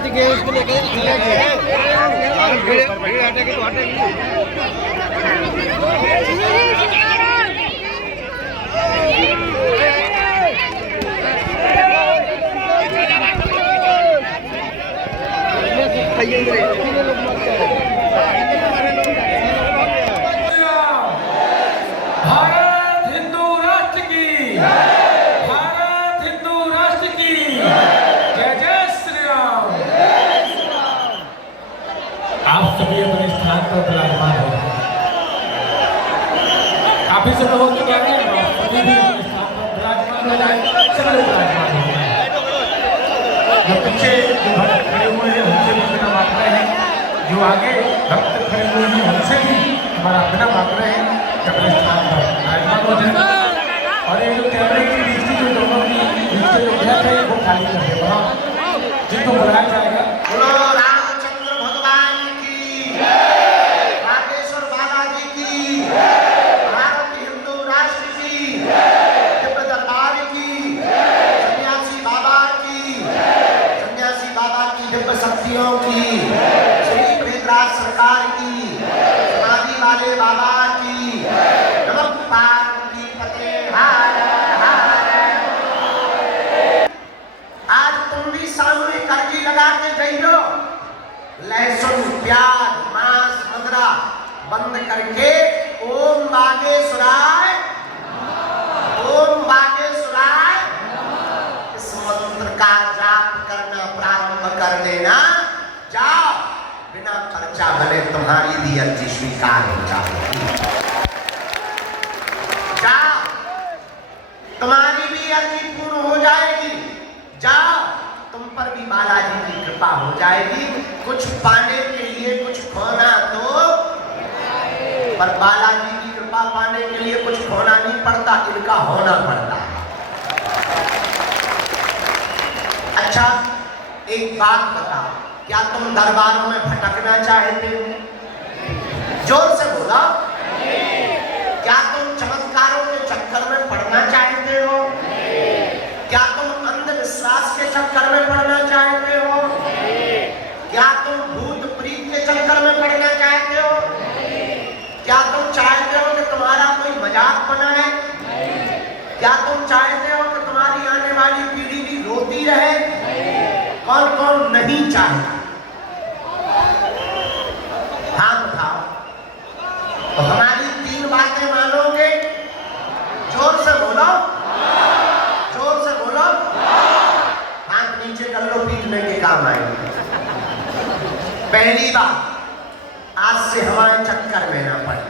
जबरदस्ती के इसको लेके भीड़ हटेगी तो हटेगी। भारत हिंदू राष्ट्र की, भारत हिंदू राष्ट्र की जय जय श्री राम। आप सभी अपने स्थान पर विराजमान हो जाए। काफी समय हो चुका है, आप सभी भी अपने स्थान पर विराजमान हो जाए। सभी विराजमान हो जाए। जो पीछे जो भक्त खड़े हुए हैं उनसे भी बिना मांग रहे हैं, जो आगे भक्त खड़े हुए हैं उनसे भी हमारा बिना मांग रहे हैं अपने स्थान पर विराजमान हो जाए। और ये जो कैमरे की दृष्टि जो लोगों की दृष्टि जो गैप है वो खाली कर दे। वहाँ जिनको बुलाया जाएगा। बोलो रामचंद्र भगवान की, बागेश्वर बालाजी की, भारत हिंदू राष्ट्र की, दिव्य दरबार की, सन्यासी बाबा की, सन्यासी बाबा की दिव्य शक्तियों की, श्री वेदराज सरकार की, समाधि वाले बाबा की, नमः पार्वती पते हर हर। आज तुम भी सामने करगी लगा के गई हो। लहसुन प्याज मांस मदरा बंद करके ओम बागेश्वराय, ओम बागेश्वराय इस मंत्र का जाप करना प्रारंभ कर देना। जाओ, बिना खर्चा भले तुम्हारी भी अर्जी स्वीकार हो जाएगी। जाओ, तुम्हारी भी अर्जी पूर्ण हो जाएगी। जाओ, तुम पर भी बालाजी की कृपा हो जाएगी। कुछ पाने के लिए कुछ खोना तो, पर बालाजी की कृपा पाने के लिए कुछ खोना नहीं पड़ता, इनका होना पड़ता है। अच्छा, एक बात बताओ, क्या तुम दरबारों में भटकना चाहते हो? जोर से बोला। क्या तुम चमत्कारों के चक्कर में पड़ना चाहते हो? क्या तुम अंधविश्वास के चक्कर में पड़ना चाहते हो? क्या तुम भूत प्रीत के चक्कर में पड़ना चाहते हो? क्या तुम चाहते हो कि तुम्हारा कोई मजाक बनाए? क्या तुम चाहते हो कि तुम्हारी आने वाली पीढ़ी भी रोती रहे? कौन कौन नहीं चाहता? हाथ उठाओ। तो हमारी तीन बातें मानोगे? जोर से बोलो, जोर से बोलो। हाथ नीचे कर लो, पीटने के काम आएंगे। पहली बात, आज से हमारे चक्कर में ना पड़े।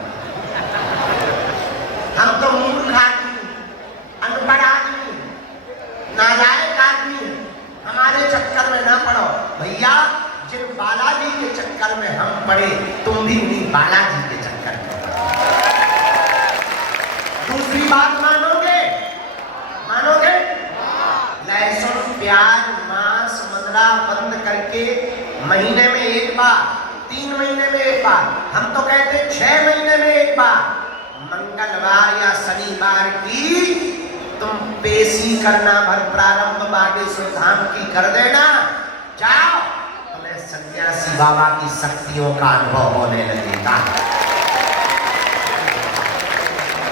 हम तो मूर्ख आदमी, अनपढ़ आदमी, नालायक आदमी, हमारे चक्कर में ना पड़ो। भैया, जिन बालाजी के चक्कर में हम पड़े, तुम भी उन्हीं बालाजी के चक्कर में। दूसरी बात मानोगे? मानोगे? लहसुन प्याज मांस मदरा बंद करके महीने में एक बार, 3 महीने में एक बार, हम तो कहते 6 महीने में एक बार, मंगलवार या शनिवार की तुम पेशी करना भर प्रारंभ बागेश्वर धाम की कर देना। जाओ, तुम्हें सन्यासी बाबा की शक्तियों का अनुभव होने लगेगा।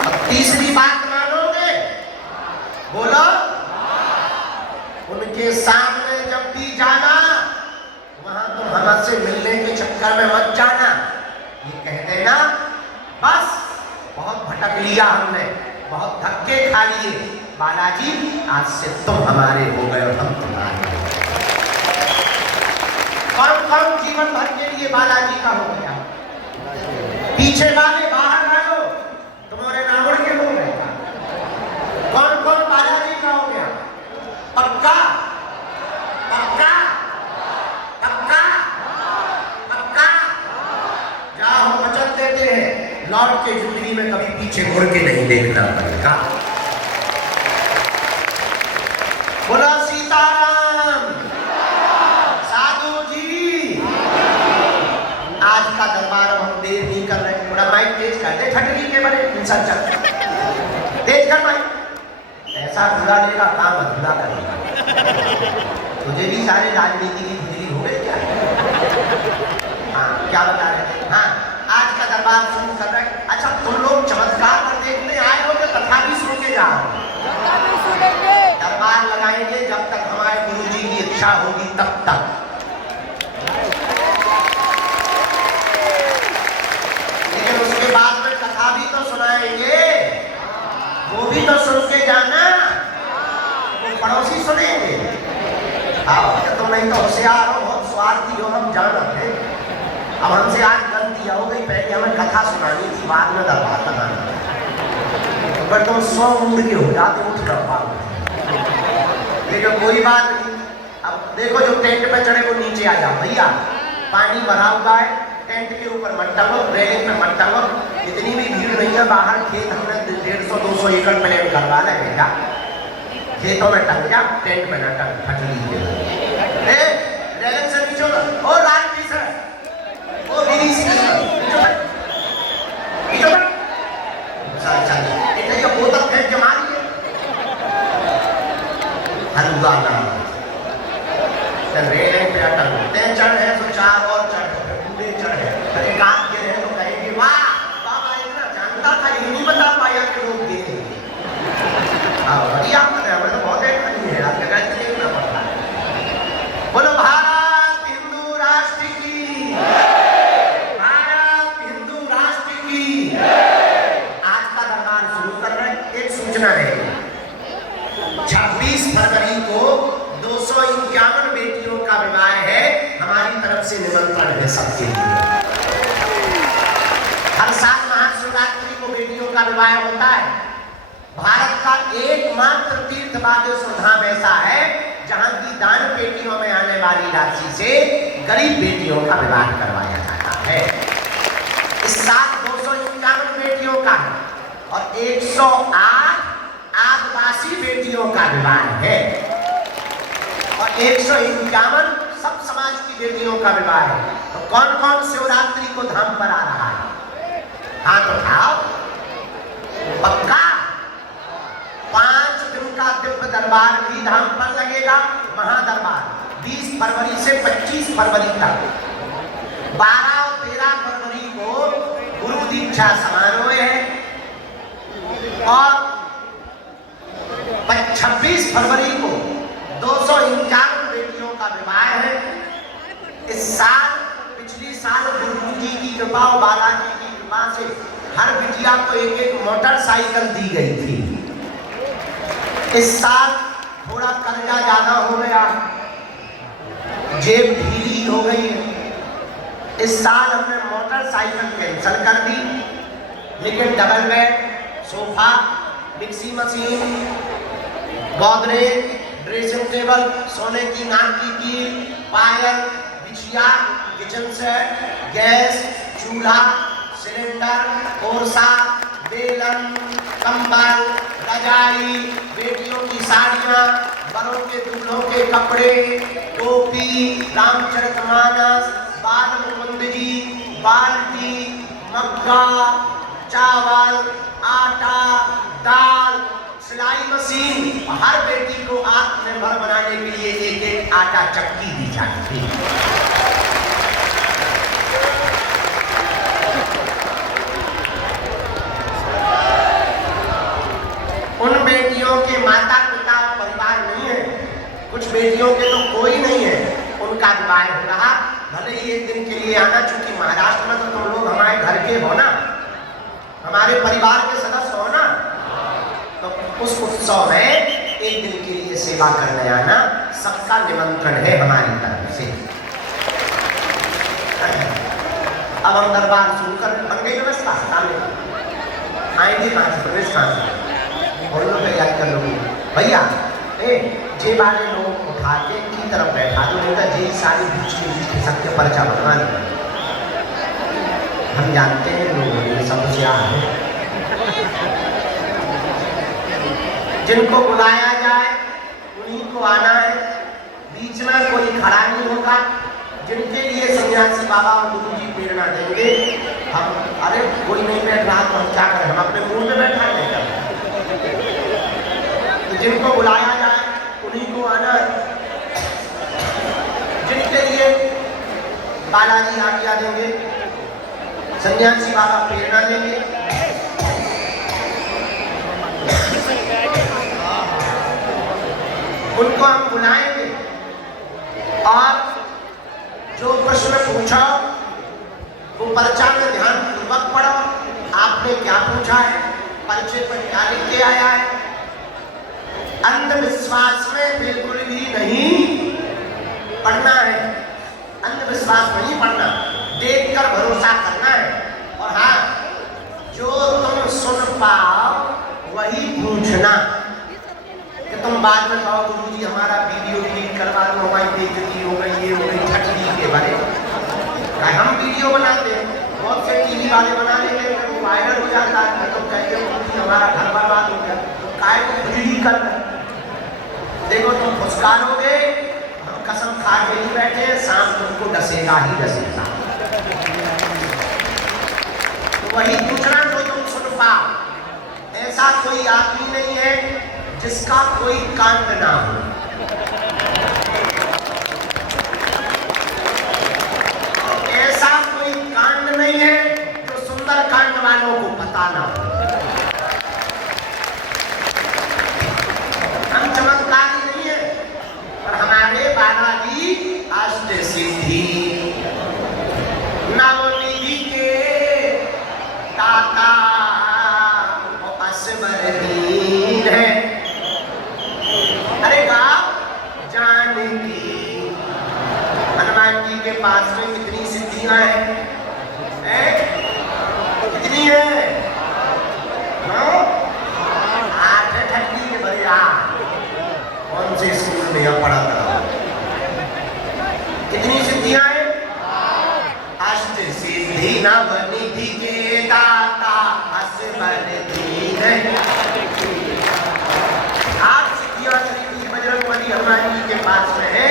अब तीसरी बात मानोगे? बोलो। उनके सामने जब भी जाना, वहां तुम हमसे मिलने के चक्कर में मत जाना। ये कह देना, बस बहुत भटक लिया हमने, बहुत धक्के खा लिए, बालाजी आज से तुम हमारे हो गए और हम तुम्हारे। कौन कौन जीवन भर के लिए बालाजी का हो गया? पीछे वाले बाहर रहो, तुम्हारे रावण के हो गए। कौन कौन बालाजी का हो गया? पक्का पक्का पक्का पक्का। जाओ, वचन देते हैं, लौट के जिंदगी में कभी पीछे मुड़ के नहीं देखना पड़ेगा। बोला सीताराम। साधु जी, आज का दरबार हम देर नहीं कर रहे, थोड़ा माइक तेज कर दे, ठटरी के बड़े इंसान चल तेज कर माइक। ऐसा बुरा लेगा काम अधूरा करेगा। तुझे भी सारे राजनीति की खुजली हो गई। क्या बता रहे थे? हाँ, आज का दरबार शुरू कर रहे हैं। अच्छा, तुम लोग चमत्कार पर देखने आए हो तो कथा भी सुन के जाओ। दरबार लगाएंगे जब तक हमारे गुरु जी की इच्छा होगी तब तक। लेकिन उसके बाद में कथा भी तो सुनाएंगे, वो भी तो सुन के जाना। वो पड़ोसी सुनेंगे। आओ, तुम नहीं तो होशियार हो, बहुत स्वार्थी हो, हम जान रहे। अब हमसे आज गलती हो गई, पहले हमें कथा सुनानी थी, बाद में दरबार लगाना। पर तुम 100 उम्र के हो जाते, उठ कर पाओ। लेकिन कोई बात नहीं। अब देखो, जो टेंट पे चढ़े वो नीचे आ जाओ भैया। पानी भरा हुआ है, टेंट के ऊपर मत टंगो, रेलिंग पे मत टंगो। इतनी भी भीड़ नहीं है, बाहर खेत हमने 150-200 एकड़ प्लान करवा ले बेटा। खेतों में टंग जा, टेंट में न टंग, फट लीजिए। रेलिंग से नीचे ओ राज जी सर, ओ दीदी सी ये बोतल फेंक के मारिए। हलवा ना रेलिंग पे अटक चढ़ है तो 4 और चढ़ है, पूरे चढ़ है। अरे काम के रहे तो कहेंगे वाह बाबा इतना जानता था, ये नहीं बता पाया कि लोग गिरे। बढ़िया पता है, तो बहुत नहीं है, आप जगह से देखना पड़ता है। बोलो भारत हिंदू राष्ट्र की, भारत हिंदू राष्ट्र की। आज का दरबार शुरू कर रहे हैं। एक सूचना रहेगी, 26 फरवरी को 251 बेटियों का विवाह है। हमारी तरफ से निमंत्रण है सबके लिए। हर साल महाशिवरात्रि को बेटियों का विवाह होता है। भारत का एकमात्र तीर्थ बागेश्वर धाम ऐसा है जहां की दान पेटियों में आने वाली राशि से गरीब बेटियों का विवाह करवाया जाता है। इस साल 251 बेटियों का है और 108 आदिवासी बेटियों का विवाह है और 151 सब समाज की बेटियों का विवाह है। तो कौन कौन शिवरात्रि को धाम पर आ रहा है? हाथ उठाओ। पक्का 5 दिन का दिव्य दरबार भी धाम पर लगेगा। महादरबार 20 फरवरी से 25 फरवरी तक। 12 और 13 फरवरी को गुरु दीक्षा समारोह है और 26 फरवरी को 251 बेटियों का विवाह है। इस साल पिछली साल गुरु जी की कृपा और बालाजी की कृपा से हर बिटिया को एक मोटरसाइकिल दी गई थी। इस साल थोड़ा कर्जा ज्यादा हो गया, जेब ढीली हो गई। इस साल हमने मोटरसाइकिल कैंसिल कर दी, लेकिन double bed, sofa, mixie machine, Godrej, dressing table, सोने की नाक की कील, पायल, बिछिया, किचन सेट, गैस, चूल्हा, सिलेंडर, कोरसा, बेलन, कंबल, रजाई, बेटियों की साड़ियाँ, बड़ों के दूल्हों के कपड़े, टोपी, रामचरितमानस, बाल मुकुंद जी, बाल्टी, मग्गा, चावल, आटा, दाल, सिलाई मशीन। हर बेटी को आत्मनिर्भर बनाने के लिए एक आटा चक्की दी जाती है। उन बेटियों के माता पिता और परिवार नहीं है, कुछ बेटियों के तो कोई नहीं है, उनका विवाह हो रहा। भले ही एक दिन के लिए आना, चूंकि महाराष्ट्र में तो तुम लोग हमारे घर के हो ना, हमारे परिवार के सदस्य हो ना, तो उस उत्सव में एक दिन के लिए सेवा करने आना। सबका निमंत्रण है हमारी तरफ से। अब हम दरबार शुरू कर, बन गई व्यवस्था। आएंगे कहाँ से, प्रवेश कहाँ से, और लोग याद कर लोगे भैया। जे वाले लोग उठा के की तरफ बैठा दो, नहीं तो जे सारी बीच में खिसक के पर्चा बनवा दो। हम जानते हैं लोगों ने समस्या है। जिनको बुलाया जाए उन्हीं को आना है, बीच में कोई खड़ा नहीं होगा। जिनके लिए सन्यासी बाबा और गुरु जी प्रेरणा देंगे। हम अरे कोई नहीं बैठ रहा तो हम क्या करें, हम अपने मुंह में बैठा नहीं। तो जिनको बुलाया जाए उन्हीं को आना है। जिनके लिए बालाजी आज्ञा देंगे, सन्यासी बाबा प्रेरणा देंगे। उनको हम बुलाएंगे और जो प्रश्न पूछा वो पर्चा में ध्यान पूर्वक पढ़ो। आपने क्या पूछा है, पर्चे पर क्या लिख के आया है। अंधविश्वास में बिल्कुल भी नहीं पढ़ना है, अंधविश्वास में नहीं पढ़ना, देखकर भरोसा करना है। और हाँ, जो तुम सुन पाओ वही पूछना। कि तुम बाद में कहो गुरुजी हमारा वीडियो डिलीट करवा दो, हमारी बेइज्जती हो गई, ये हो गई, ठगी के बारे में। हम वीडियो बनाते हैं, बहुत से टीवी वाले बना लेते हैं, वो वायरल हो जाता है, तो कहते हो गुरुजी हमारा घर बर्बाद हो गया, काय को कुछ ही कर। देखो तुम फुसकारोगे, हम कसम खा के नहीं बैठे, सांप तुमको डसेगा ही डसेगा। तो वही पूछना जो तुम सुन पाओ। ऐसा कोई आदमी नहीं है जिसका कोई कांड ना हो। ऐसा कोई कांड नहीं है जो सुंदर कांड वालों को पता ना हो। हम चमत्कारी नहीं है, पर हमारे बालाजी अष्ट सिद्धि नवनिधि के दाता असवरदीन है। अरे गाँव जानकी, हनुमान जी के पास में कितनी सिद्धियां हैं? कितनी है? 8 ठंडी के बड़े कौन से स्कूल में यह पढ़ा था? कितनी सिद्धियां हैं? अष्ट सिद्धि नवनिधि के दाता असवरदीन है। 8 सिद्धियां श्री बजरंगबली हनुमान जी के पास में है।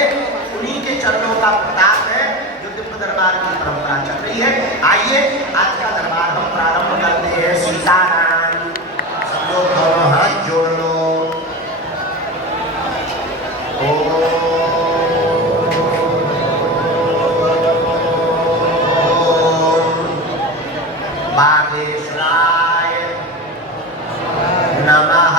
उन्हीं के चरणों का प्रताप है जो दिव्य दरबार की परंपरा चल रही है। आइए आज का दरबार हम प्रारंभ करते हैं। सीताराम, सब लोग दोनों हाथ जोड़ लो। बागेश्वराय नमः।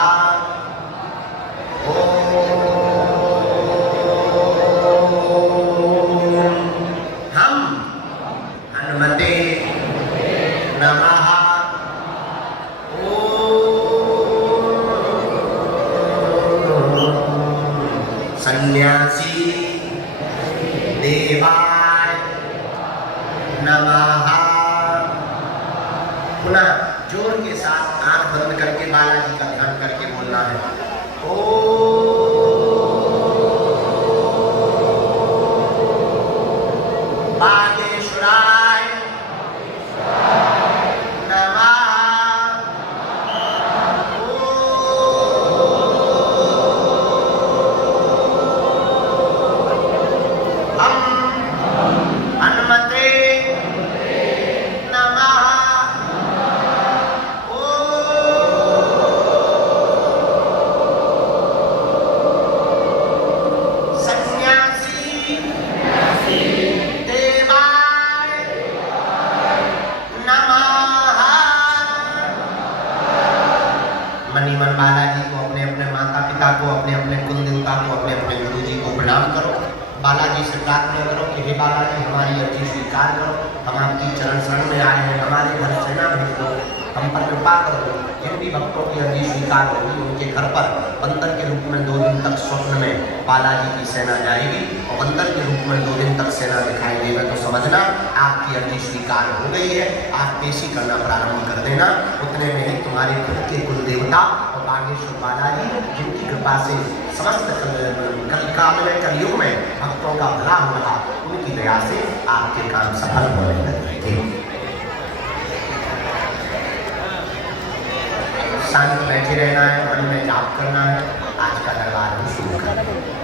सन्यासी देवाय नमः। पुनः जोर के साथ आंख बंद करके बालाजी का ध्यान करके बोलना है। बागेश्वराय नमः। हनुमते नमः। सन्यासी देवाय नमः। मनीमन बालाजी को, अपने अपने माता पिता को, अपने अपने कुल देवता को, अपने अपने गुरु जी को प्रणाम करो। बालाजी से प्रार्थना करो कि हे बालाजी हमारी अर्जी स्वीकार करो, हम आपकी चरण शरण में आए हैं, हमारे घर सेना भेज दो, हम पर कृपा कर दो। जिन भी भक्तों की अर्जी स्वीकार होगी उनके घर पर बंदर के रूप में 2 दिन तक स्वप्न में बालाजी की सेना जाएगी और बंदर के रूप में 2 दिन तक सेना दिखाई देगा। तो समझना आपकी अर्जी स्वीकार हो गई है, आप पेशी करना प्रारंभ कर देना। उतने में ही तुम्हारे खुद के कुल देवता और बागेश्वर बालाजी, जिनकी कृपा से समस्त कलयुग में भक्तों का भला हो रहा, उनकी दया से आपके काम सफल होने लगे। शांत बैठे रहना है, मन में जाप करना है। आज का दरबार हम शुरू करें।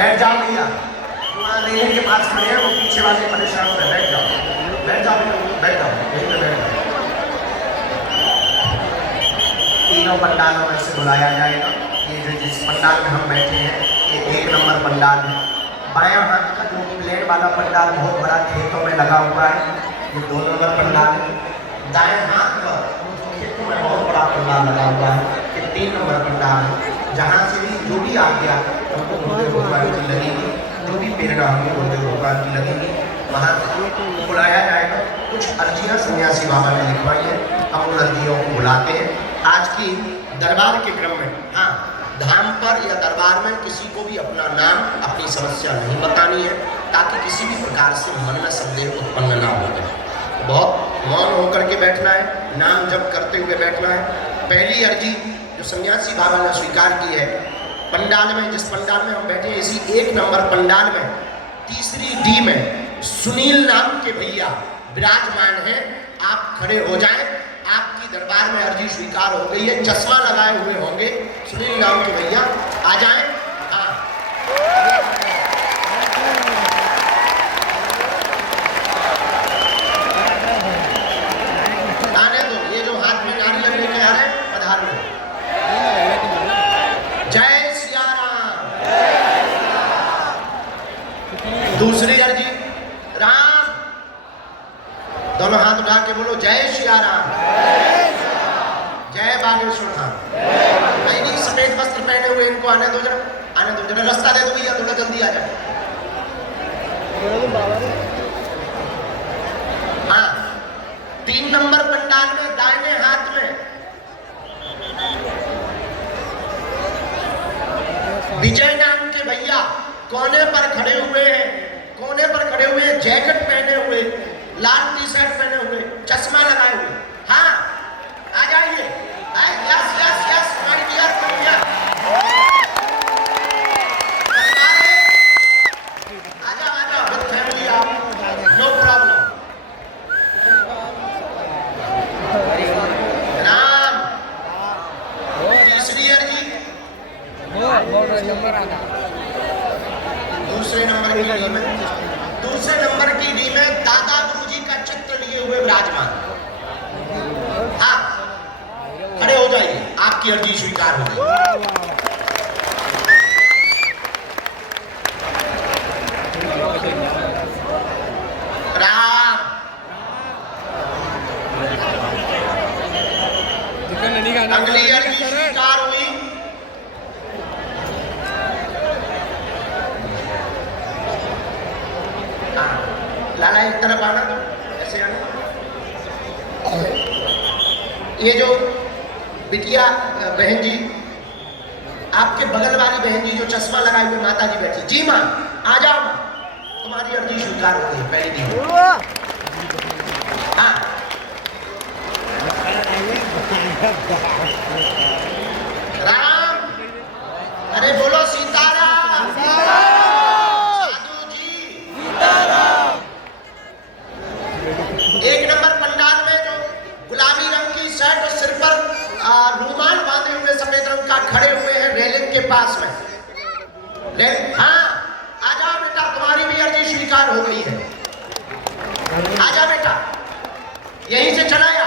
बैठ जाओ भैया, वहाँ रेलिंग के पास खड़े हैं, वो पीछे वाले परेशान हो रहे, बैठ जाओ, बैठ जाओ, बैठ जाओ, यहीं पे बैठ जाओ। तीनों पंडालों में से बुलाया जाएगा। ये जो जिस पंडाल में हम बैठे हैं ये 1 नंबर पंडाल है। बायां हाथ का जो प्लेन वाला पंडाल बहुत बड़ा खेतों में लगा हुआ है, ये 2 नंबर पंडाल है। दाएं हाथ पर खेतों में बहुत बड़ा पंडाल लगा हुआ है, ये 3 नंबर पंडाल है। जहाँ से भी जो भी आ गया हमको गुरुदेव भगवान की लगेगी, जो भी प्रेरणा हमको गुरुदेव भगवान की लगेगी, वहाँ बुलाया जाएगा। कुछ अर्जियाँ सन्यासी बाबा ने लिखवाई है, हम उन अर्जियों को बुलाते हैं। आज की दरबार के क्रम में, हाँ, धाम पर या दरबार में किसी को भी अपना नाम, अपनी समस्या नहीं बतानी है, ताकि किसी भी प्रकार से मन में संदेह उत्पन्न ना हो जाए। बहुत मौन होकर के बैठना है, नाम जप करते हुए बैठना है। पहली अर्जी जो सन्यासी बाबा ने स्वीकार की है, पंडाल में, जिस पंडाल में हम बैठे हैं, इसी 1 नंबर पंडाल में तीसरी डी में सुनील नाम के भैया विराजमान हैं। आप खड़े हो जाएं, आपकी दरबार में अर्जी स्वीकार हो गई है। चश्मा लगाए हुए होंगे सुनील नाम के भैया, आ जाएं। हाँ, आने दो, ये जो हाथ में नारियल लेके आ रहे हैं, पधार लो। जय सिया राम। दूसरी अर्जी, राम, दोनों हाथ उठा के बोलो जय सिया राम, जय बागेश्वर धाम। नहीं, सफेद वस्त्र पहने हुए इनको आने दो जरा, आने दो जरा, रास्ता दे दो भैया, थोड़ा जल्दी आ जाए। हाँ, 3 नंबर पंडाल में दाहिने हाथ में विजय नाम के भैया कोने पर खड़े हुए हैं, कोने पर खड़े हुए, जैकेट पहने हुए, लाल टी-शर्ट पहने हुए, चश्मा लगाए हुए। हाँ, आ जाइए। Yes yes yes my dear भैया, आ जाओ विद फैमिली, आओ, नो प्रॉब्लम। राम। तीसरी अर्जी, दूसरे नंबर की डी में, दूसरे नंबर की डी में दादा गुरुजी का चित्र लिए हुए विराजमान। हाँ, खड़े हो जाइए, आपकी अर्जी स्वीकार हो गई। राम। अगली अर्जी स्वीकार हुई। लाला एक तरफ आना, तो ऐसे आना। ये जो बिटिया बहन जी, आपके बगल वाली बहन जी जो चश्मा लगाए हुए माता जी बैठी, जी माँ आ जाओ, तुम्हारी अर्जी स्वीकार होती है पहली दी। हाँ, राम, अरे बोलो सीताराम। साधु जी, 1 नंबर पंडाल में जो गुलाबी रंग की शर्ट और सिर पर रूमाल बांधे हुए सफेद रंग का खड़े हुए हैं रेलिंग के पास में। हाँ, आ जाओ बेटा, तुम्हारी भी अर्जी स्वीकार हो गई है। आजा बेटा, यहीं से चला जा।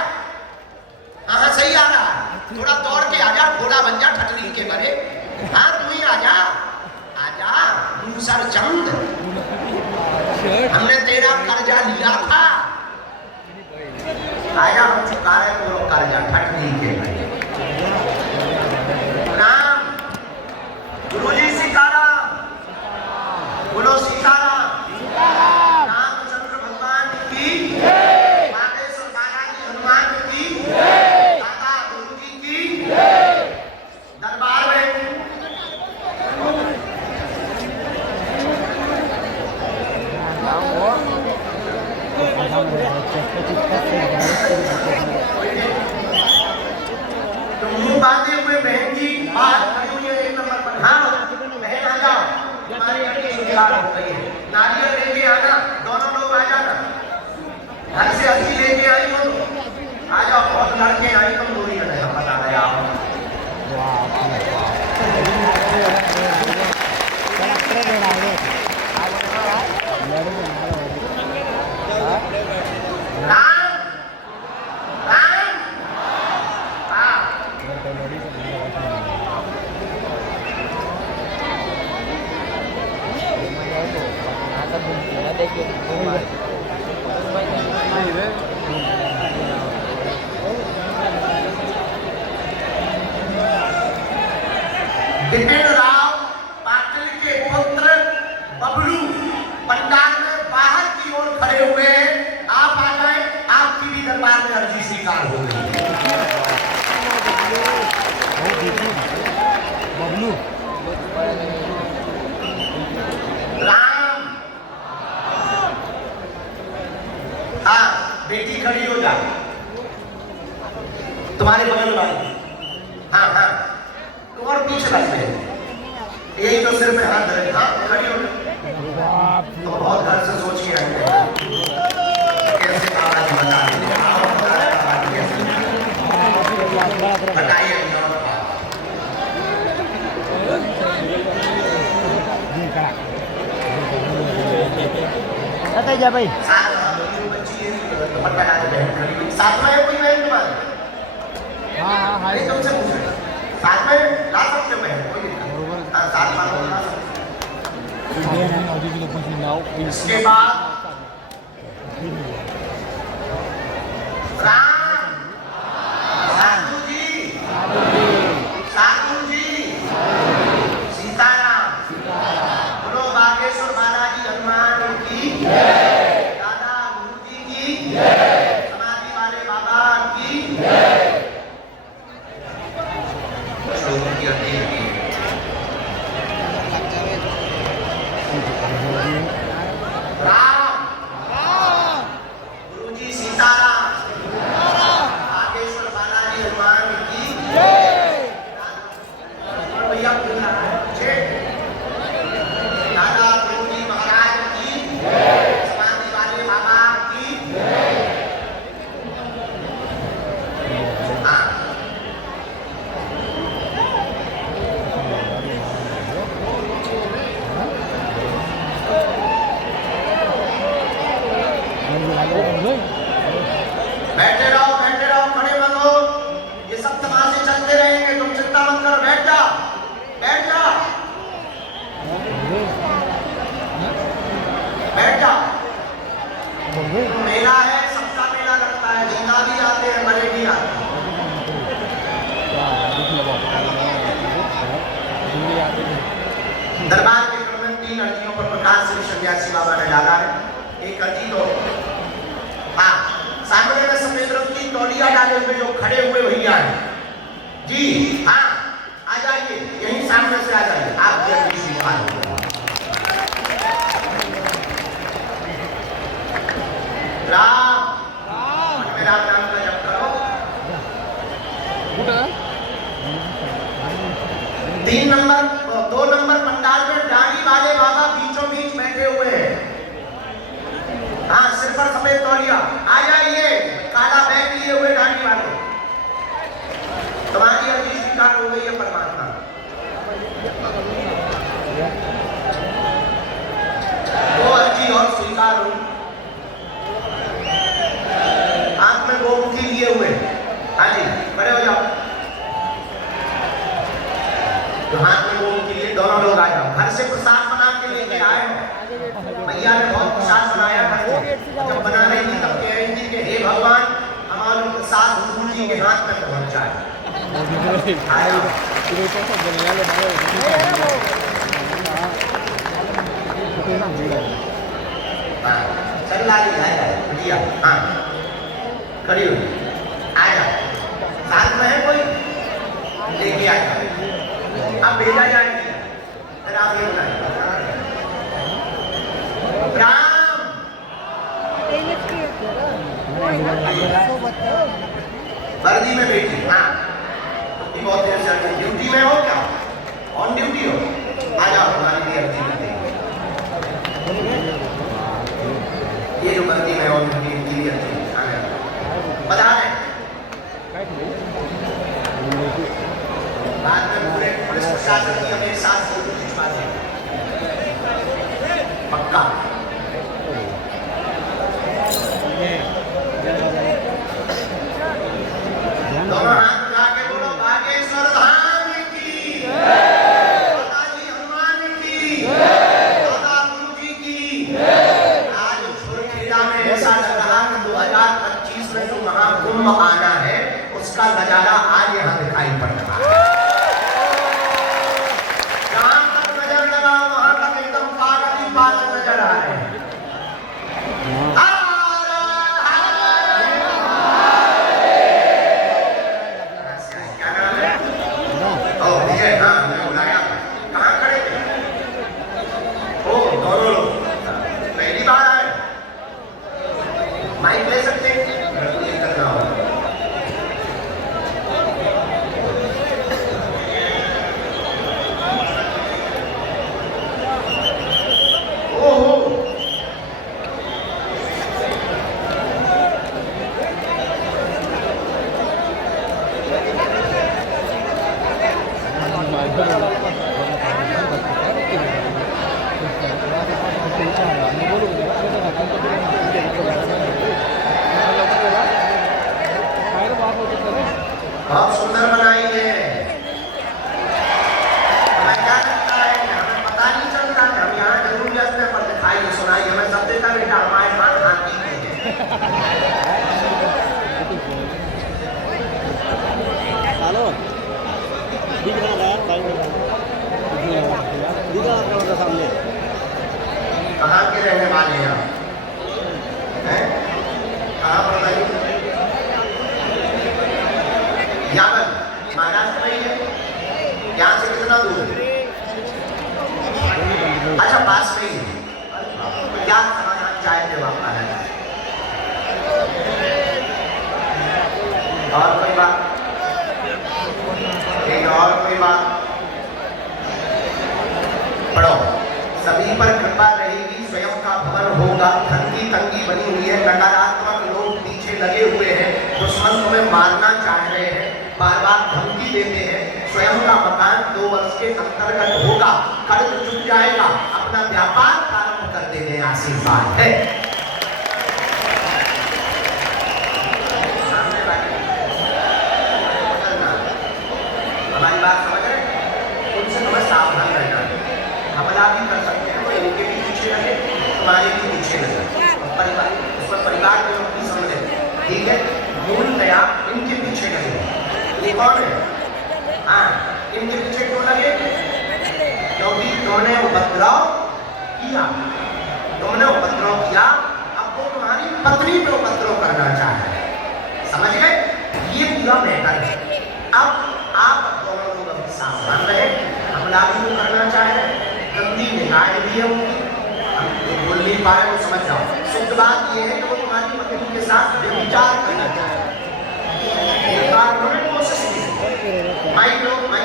हाँ, सही आ रहा है, थोड़ा दौड़ के आजा, घोड़ा बन जा ठटरी के बरे। हाँ, तू ही आजा, आजा दूसर चंद, हमने तेरा कर्जा लिया था, आया हम चुका रहे तो कर्जा ठटनी के। राम, गुरुजी सीताराम, बोलो सीताराम। रामचंद्र भगवान की, बागेश्वर बालाजी हनुमान की, दादा गुरुजी की। दरबार में तो मुंह बांधे हुए बहन जी बाहर खड़ी हुई है 1 नंबर पर। हाँ बहन आ जाओ, तुम्हारी अर्जी स्वीकार हो गई है। नारियल लेके आना, दोनों लोग आ जाना, घर से अर्जी लेके आई हो तो आ जाओ। बहुत लड़के आई तुम दूरी है, हम बता रहे आप। विपिन राव पाटिल के पुत्र बबलू पंडाल में बाहर की ओर खड़े हुए हैं। आप आ जाए, आपकी भी दरबार में अर्जी स्वीकार हो गई। बबलू राम, हाँ बेटी खड़ी हो जा, तुम्हारे बगल वाली, हाँ हाँ तो और पीछे बैठ गए, यही तो सिर में हाथ धरे, हाँ खड़ी हो जा। तो बहुत घर से सोच के आए हैं कैसे महाराज बता रहे हैं, बताइए जा भाई। साथ में है कोई बहन तुम्हारे? हाँ नहीं तुमसे पूछ रहे, साथ में ला सकते हो बहन, कोई दिक्कत नहीं। हाँ साथ में ला सकते हो। इसके बाद राम, साधु जी, साधु जी, सीताराम, बोलो बागेश्वर बालाजी हनुमान की, दादा गुरु जी की, समाधि वाले बाबा की, राम, गुरु जी सीताराम, बागेश्वर बालाजी हनुमान की, भैया दादा गुरु जी महाराज की, समाधि वाले बाबा की, हाँ बैठे रहो, खड़े मत हो, ये सब तमाशे चलते रहेंगे, तुम चिंता मत करो, बैठ जा, बैठ जा, बैठ जा। मेला है, सबका मेला लगता है, जिंदा भी आते हैं, मरे भी आते हैं। दरबार के क्रम में 3 अर्जियों पर प्रकाश श्री सन्यासी बाबा ने डाला है। एक अर्जी तो हाँ सामने में सफेद रंग की तौलिया डाले हुए जो खड़े हुए भैया हैं जी, हाँ आ जाइए, यहीं सामने से आ जाइए, आप जल्दी स्वीकार हो। राम, मेरा नाम का जप करो। 3 नंबर 2 नंबर पंडाल में दाढ़ी वाले बाबा बीचों बीच बैठे हुए हैं। हाँ सिर पर सफेद तौलिया, आ जाइए, काला बैग लिए हुए दाढ़ी वाले, तुम्हारी अर्जी स्वीकार हो गई है परमात्मा। वो अर्जी और स्वीकार हुई। हाथ में गोमुखी लिए हुए, हाँ जी खड़े हो जाओ, तो हाथ में गोमुखी लिए दोनों लोग आ जाओ। घर से प्रसाद बना के लेके आए हो, भैया ने बहुत प्रसाद बनाया था, जब बना रही थी तब कह रही थी कि हे भगवान हमारा प्रसाद हुजूर जी के हाथ में पहुंच जाए। चल लाली आ जाए भैया, हाँ खड़ी हुई, आ जाए, साथ में है कोई लेके आ जाए, अब भेजा जाएगी, फिर आप ले जाए। राम, वर्दी में बैठी, हाँ बहुत देर से ड्यूटी में हो क्या, ऑन ड्यूटी हो, आ जाओ हमारी भी अर्जी करते हैं। ये जो वर्दी में ऑन ड्यूटी की अर्जी बता रहे बाद में पूरे पुलिस प्रशासन की हमें साथ फोटो खिंचवा देंगे पक्का। दोनों हाथ उठा के बोलो बागेश्वर धाम की, दादाजी हनुमान की, दादा गुरु जी की, बहुत सुंदर बनाई है। हमें क्या लगता है कि हमें पता नहीं चलता कि हम यहाँ जरूर व्यस्त हैं, पर दिखाई नहीं सुनाई हमें सब देता बेटा हमारे हाथ हाथी के हेलो दिख रहा है सामने। कहाँ के रहने वाले हैं आप? हैं? कहाँ पर बताइए? यावन महाराष्ट्र में ही है। यहाँ से कितना दूर है? अच्छा पास में ही है। क्या समाधान चाहते हो आप आने का? और कोई बात? एक और कोई बात? पढ़ो। सभी पर कृपा रहेगी, स्वयं का भवन होगा, धन की तंगी बनी हुई है, नकारात्मक लोग पीछे लगे हुए हैं, दुश्मन तुम्हें मारना चाह रहे हैं, बार बार धमकी देते हैं, स्वयं का मकान 2 वर्ष के अंतर्गत होगा, कर्ज चुक जाएगा, अपना व्यापार प्रारंभ कर देने आशीर्वाद है। हमारी बात समझ रहे? उनसे तुम्हें सावधान रहना है। हमला भी कर सकते हैं, तो इनके भी पीछे लगे, तुम्हारे भी पीछे लगे। परिवार उसमें परिवार के लोग भी समझे, ठीक है? मूलतया इनके पीछे लगे। ये कौन है? हाँ, इनके पीछे क्यों लगे? क्योंकि तुमने उपद्रव किया, तुमने उपद्रव किया, अब वो तुम्हारी पत्नी पे उपद्रव करना चाह रहे हैं। समझ गए? ये पूरा मैटर है। अब आप दोनों लोग अभी सावधान रहे, हमला भी वो करना चाह रहे हैं, गंदी निगाह भी है उनकी, हम बोल नहीं पा रहे, वो समझ जाओ। शुद्ध बात ये है कि वो तुम्हारी पत्नी के साथ व्यभिचार करना चाह रहे हैं। एक बार उन्होंने कोशिश की, माइक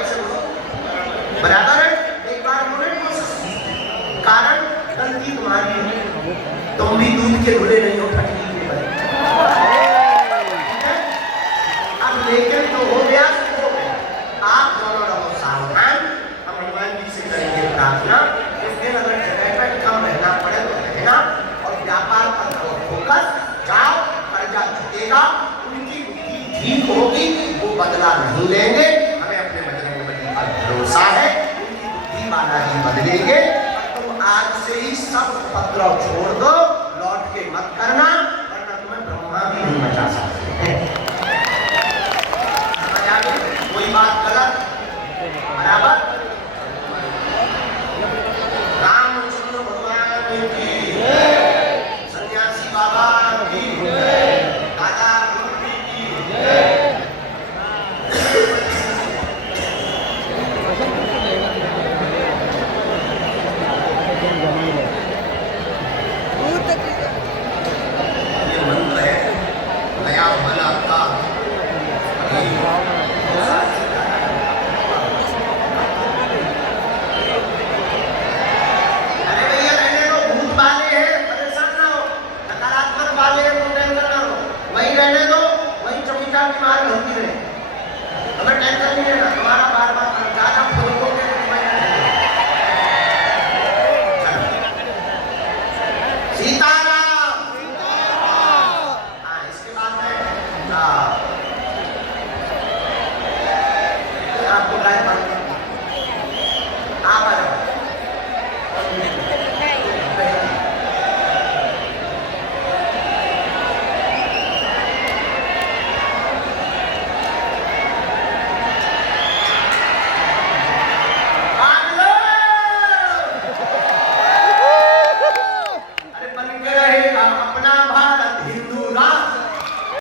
से बोलो, बराबर है? एक बार उन्होंने कोशिश की, कारण गलती तुम्हारी है, तुम भी दूध के धुले नहीं हो, ठंडी के बने। अब लेकिन तो हो गया, आप दोनों रहो सावधान। हम हनुमान जी से करेंगे प्रार्थना, इस दिन अगर जगह पर कम रहना पड़े तो रहना, और व्यापार पर फोकस, जाओ, कर्जा चुकेगा, उनकी बुद्धि ठीक होगी, वो बदला नहीं लेंगे, हमें अपने बदले पर भरोसा है, उनकी बुद्धि बालाजी बदलेंगे। तुम आज से ही सब उपद्रव छोड़ दो,